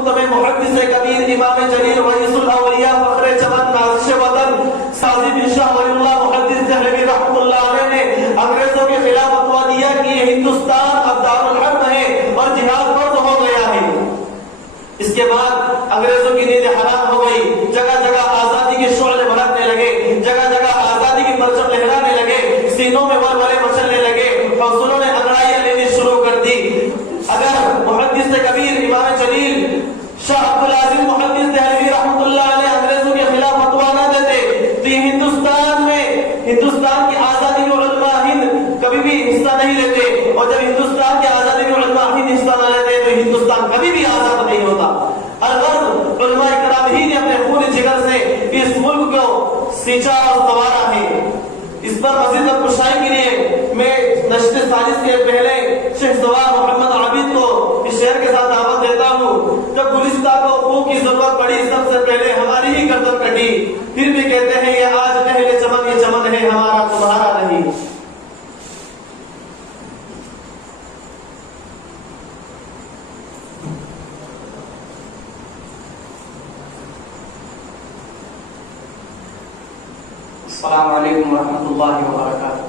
मुक्तमे मुहद्दिस कबीर इमाम जलील रईसुल अवलिया फखरे चमन नाज़िश वतन साजिद शाह वलीउल्लाह मुहद्दिस दहलवी रहमतुल्लाह अलैह ने अंग्रेजों के खिलाफ फतवा दिया कि हिंदुस्तान अब दारुल हर्ब है और जिहाद फर्ज हो गया है। इसके बाद अंग्रेजों की नींद हराम हो गई, जगह जगह आजादी के शोले भड़कने लगे, जगह जगह आजादी की परचम लहराने लगे, सीनों में वलवले मचलने लगे, हौसलों ने अंगड़ाइयां लेनी शुरू कर दी। अगर मुहद्दिस कबीर इमाम जलील शाह अब्दुल अजीज मुहद्दिस दहलवी रहमतुल्लाह अलैह अंग्रेजों के खिलाफ फतवा न देते तो हिंदुस्तान की आजादी में उलमा हिंद कभी भी हिस्सा नहीं लेते, और जब हिंदुस्तान की आजादी में उलमा हिंद हिस्सा न लेते तो हिंदुस्तान कभी भी आजाद नहीं होता। अलगर्ज उलमा इकराम ही ने अपने खून जिगर से इस मुल्क को सींचा और संवारा है। इस पर मजीद कुशाई के लिए मैं नश्त साजिश के पहले शेख सवार मोहम्मद आबिद को इस शेर के साथ दावत देता हूँ। जब गुलिस्तान को फूक की जरूरत पड़ी सबसे पहले हमारी ही गर्दन कटी, फिर भी कहते हैं ये आज पहले चमन, ये चमन है हमारा तुम्हारा नहीं। अस्सलामु अलैकुम वरहमतुल्लाहि वबरकातुहू।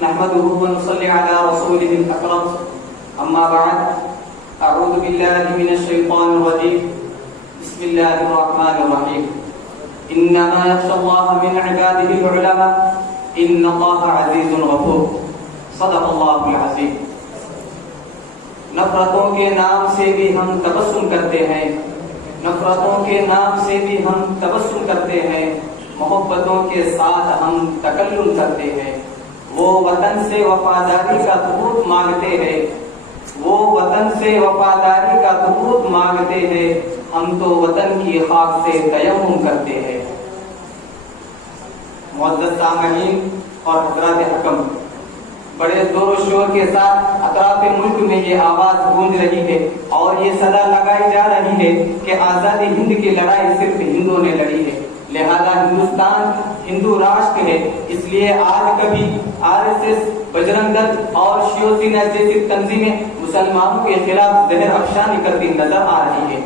नहमदुहु व नुसल्ली अला रसूलिहिल अकरम। अम्मा बअद। अऊज़ु बिल्लाहि मिनश शैतानिर रजीम। बिस्मिल्लाहिर रहमानिर रहीम। इन्नमा यख्शल्लाह मिन इबादिहिल उलमा। इन्नल्लाहा अज़ीज़ुन गफूर। सदक़ल्लाहुल अज़ीम। नफरतों के नाम से भी हम तबस्सुम करते हैं, नफरतों के नाम से भी हम तबस्सुम करते हैं, मोहब्बतों के साथ हम तकल्लुम करते हैं। वो वतन से वफादारी का सबूत मांगते हैं, वो वतन से वफादारी का सबूत मांगते हैं, हम तो वतन की खाक से तयम्मुम करते हैं। मुअज़्ज़ज़ सामईन और हज़रात हकम, बड़े जोर शोर के साथ अतराफ मुल्क में ये आवाज गूंज रही है और ये सदा लगाई जा रही है कि आजादी हिंद की लड़ाई सिर्फ हिंदुओं ने लड़ी है, लिहाजा हिंदुस्तान हिंदू राष्ट्र है। इसलिए आज कभी आरएसएस, बजरंग दल और शिवसेना जैसी तंजीमें मुसलमानों के खिलाफ जहर अफशानी करती नजर आ रही है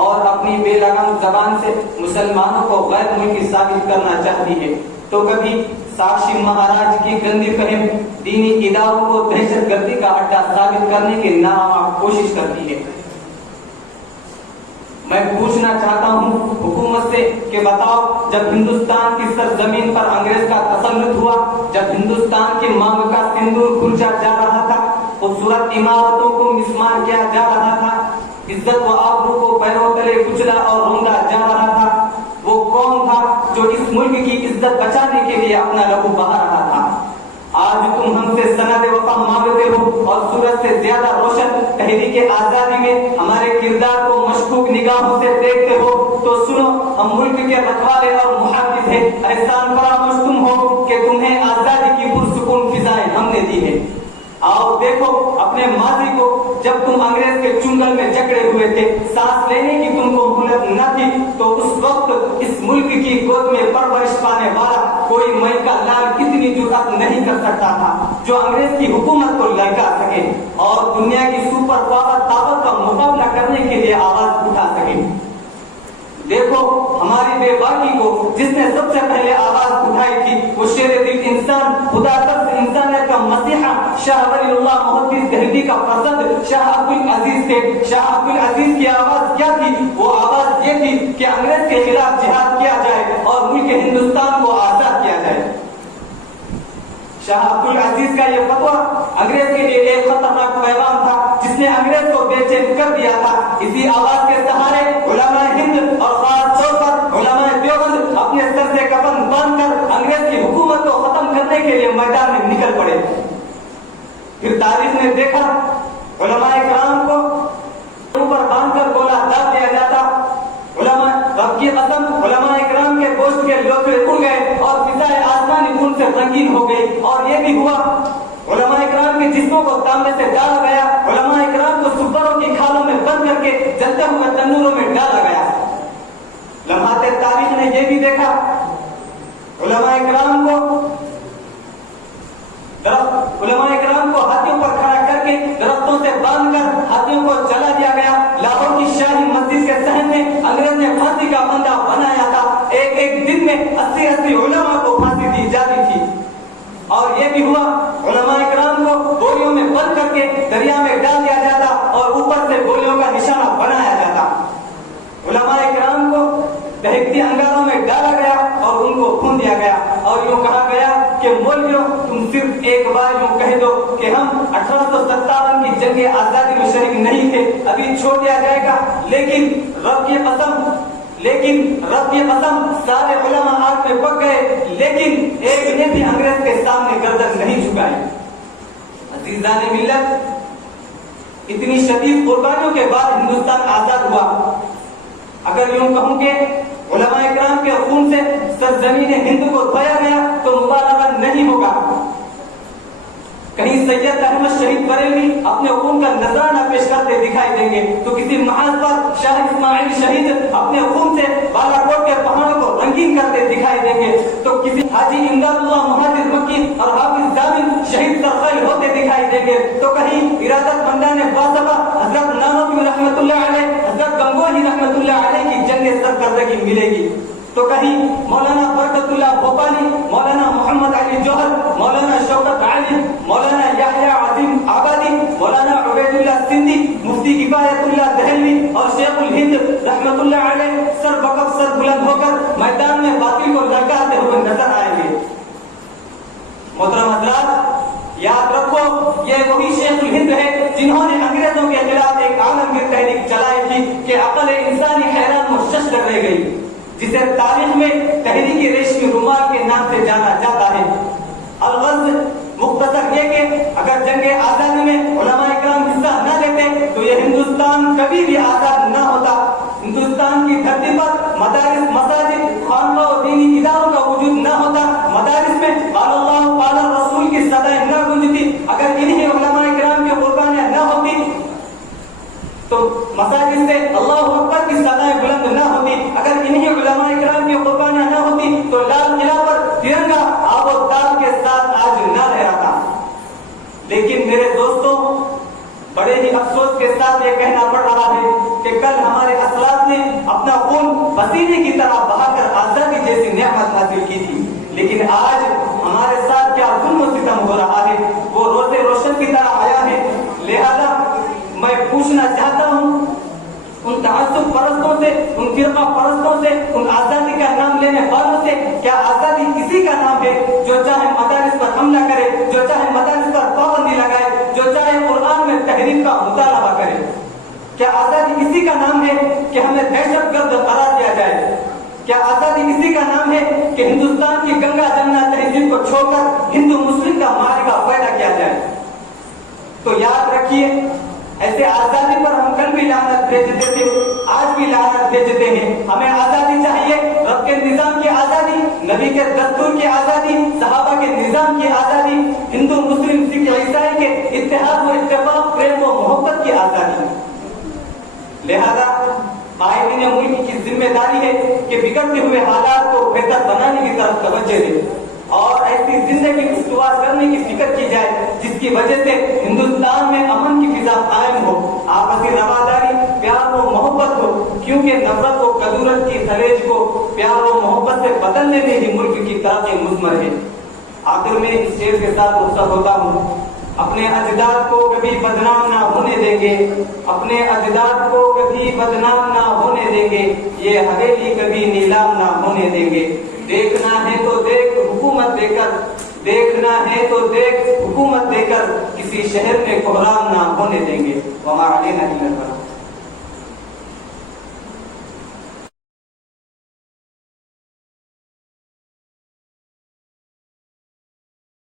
और अपनी बेलगाम जबान से मुसलमानों को गैर मुल्की साबित करना चाहती है, तो कभी साक्षी महाराज की गंदी फहम दीनी इदारों को दहशतगर्दी का अड्डा साबित करने की नाकाम कोशिश करती है। मैं पूछना चाहता हूँ हुकूमत से कि बताओ, जब हिंदुस्तान की सरजमीन पर अंग्रेज का तसल्लुत हुआ, जब हिंदुस्तान की मांग का सिंदूर खुर्चा जा रहा था, खूबसूरत इमारतों को मिसमार किया जा रहा था, इज्जत व आबरू को पैरों तले कुचला और रोंदा जा रहा था, वो कौन था जो इस मुल्क की इज्जत बचाने के लिए अपना लहू बहा रहा था? आज तुम हमसे सनद वफा मांगते हो और सूरज से ज्यादा रोशन तहरीक आजादी में हमारे किरदार को मशकूक निगाहों से देखते हो, तो सुनो, हम मुल्क के रखवाले और मुहाफिज हैं। एहसान फरामोश तुम हो कि तुम्हें आजादी की पुरसुकून फिजाएं हमने दी है। आओ देखो अपने माजी को, जब तुम अंग्रेज के चुंगल में जकड़े हुए थे, सांस लेने की तुमको मुहलत न थी, तो उस वक्त इस मुल्क की गोद में परवरिश पाने वाला कोई मई का लाल कितनी जुर्रत नहीं कर सकता था जो अंग्रेज की हुकूमत को लड़का सके और दुनिया की सुपर पावर ताकत का मुकाबला करने के लिए आवाज उठा सके। देखो हमारी बेबाकी को जिसने सबसे पहले आवाज उठाई थी वो शेर दिल इंसान, खुदा तक इंसानियत का मसीहा शाह वलीउल्लाह मुहद्दिस दहलवी का फर्जंद शाह अब्दुल अजीज थे। शाह अब्दुल अजीज की आवाज क्या थी? वो आवाज ये थी कि अंग्रेज के खिलाफ जिहाद किया जाए और मुल्क हिंदुस्तान को आजाद किया जाए। शाह अब्दुल अजीज का ये फतवा अंग्रेज के लिए एक खतरनाक पैगाम था जिसने अंग्रेज को बेचैन कर दिया था। इसी आवाज के सहारे उलमा हिंद और खास तौर पर उलमा देवबंद अपने सर से कफन बांधकर अंग्रेज की हुकूमत को खत्म करने के लिए मैदान में निकल पड़े। फिर तारीख ने देखा उलमा इकराम को ऊपर बांधकर गोला दाग दिया जाता। उलमा रब की कसम, उलमा इकराम के गोश्त के लोथड़े उड़ गए और फिजाए आसमानी खून से रंगीन हो गई। और ये भी हुआ उलमा इकराम के जिस्मों को तांबे से डाला गया, उलमा इकराम को सुपरों की खालों में बंद करके जलते हुए तंदूरों में डाला गया। लम्हाते तारीख ने यह भी देखा उलमा इकराम को हाथियों पर खड़ा करके दरख्तों से बांधकर हाथियों को بار یوں کہہ دو کہ ہم 1857 کی جنگ آزادی میں شریک نہیں تھے، ابھی چھوڑ دیا جائے گا، لیکن رب کی قسم سارے علماء آگ میں پک گئے، لیکن ایک نے بھی انگریز کے سامنے گردن نہیں جھکائی۔ عزیزان ملت، اتنی شدید قربانیوں کے بعد ہندوستان آزاد ہوا۔ اگر یوں کہوں کہ علماء اکرام کے خون سے سرزمین ہند کو دھویا گیا تو مبالغہ نہیں ہوگا۔ کہیں سید احمد شہید بریلوی اپنے خون کا نذرانہ پیش کرتے دکھائی دیں گے، تو کسی محاذ پر شاہ اسماعیل شہید اپنے خون سے بالا کوٹ کے پہاڑوں کو رنگین کرتے دکھائی دیں گے، تو کسی حاجی امداد اللہ مہاجر مکی اور حافظ جامن شہید سرخیل ہوتے دکھائی دیں گے، تو کہیں ارادت مندان باصبا حضرت نانوتوی رحمت اللہ علیہ، حضرت گنگوہی رحمت اللہ علیہ کی جنگ سرکردگی ملے گی، تو کہیں مولانا برکت اللہ بھوپالی، مولانا محمد علی جوہر، مولانا شوکت علی، مولانا یحییٰ عظیم آبادی، مولانا عبید اللہ سندھی، مفتی کفایت اللہ دہلوی اور شیخ الہند رحمت اللہ علیہ سر بکف سر بلند ہو کر میدان میں باطل کو للکارتے ہوئے نظر آئیں گے۔ محترم حضرات، یاد رکھو یہ وہی شیخ الہند ہے جنہوں نے انگریزوں کے خلاف ایک عالمگیر تحریک چلائی تھی کہ عقل انسانی حیران و ششدر رہ گئی، جسے تاریخ میں تحریک ریشمی رومال کے نام سے جانا جاتا ہے۔ الغرض مختصر یہ کہ اگر جنگ آزادی میں علماء اکرام حصہ نہ لیتے تو یہ ہندوستان کبھی بھی آزاد نہ ہوتا۔ ہندوستان کی دھرتی پر مدارس، مساجد، خانقاہ و دینی اداروں کا وجود نہ ہوتا، مدارس میں قال اللہ قال الرسول کی صدائیں نہ گونجتی، اگر انہیں علماء اکرام کی قربانیاں نہ ہوتی تو مساجد سے اللہ اکبر کی صدائیں بلند نہ ہوتی، اگر انہیں علماء اکرام کی قربانیاں نہ ہوتی تو لال قلعہ پر ترنگا آب و تاب کے ساتھ آج نہ لہراتا۔ لیکن میرے دوستوں، بڑے ہی افسوس کے ساتھ یہ کہنا پڑ رہا ہے کہ کل ہمارے اسلاف نے اپنا خون پسینے کی طرح بہا کر آزادی جیسی نعمت حاصل کی تھی، لیکن آج ہمارے ساتھ کیا ظلم و ستم ہو رہا ہے وہ روز روشن کی طرح آیا ہے۔ لہذا میں پوچھنا چاہتا ہوں ان تعصب پرستوں سے، ان فرقہ پرستوں سے، ان آزادی کا نام لینے والوں سے، کیا آزادی کسی کا نام ہے جو چاہے مدارس پر حملہ کرے، جو چاہے مدارس پر پابندی لگائے، جو چاہے قرآن میں تحریف کا مطالبہ کرے؟ کیا آزادی اسی کا نام ہے کہ ہمیں دہشت گرد قرار دیا جائے؟ کیا آزادی اسی کا نام ہے کہ ہندوستان کی گنگا جمنا تہذیب کو چھوڑ کر ہندو مسلم کا معرکہ پیدا کیا جائے؟ تو یاد رکھیے، ایسے آزادی پر ہم کل بھی لعنت بھیجتے تھے، آج بھی لعنت بھیجتے ہیں۔ ہمیں آزادی چاہیے، رب کے نظام کی آزادی، نبی کے دستور کی آزادی، صحابہ کے نظام کی آزادی، ہندو مسلم سکھ عیسائی کے اتحاد و اتفاق، پریم و محبت کی آزادی۔ لہذا قائدین ملک کی ذمہ داری ہے کہ بگڑتے ہوئے حالات کو بہتر بنانے کی طرف توجہ دے اور ایسی زندگی استوار کرنے کی فکر کی جائے جس کی وجہ سے ہندوستان میں امن کی فضا قائم ہو، آپسی رواداری، پیار و محبت ہو، کیونکہ نفرت و کدورت کی خلیج کو پیار و محبت سے بدلنے میں ہی ملک کی ترقی مضمر ہے۔ آخر میں اس شعر کے ساتھ رخصت ہوتا ہوں۔ اپنے اجداد کو کبھی بدنام نہ ہونے دیں گے، اپنے اجداد کو کبھی بدنام نہ ہونے دیں گے، یہ حویلی کبھی نیلام نہ ہونے دیں گے۔ دیکھنا ہے تو دیکھ حکومت دے کر، دیکھنا ہے تو دیکھ حکومت دے کر، کسی شہر میں کوحرام نہ ہونے دیں گے۔ وما علینا الا البلاغ۔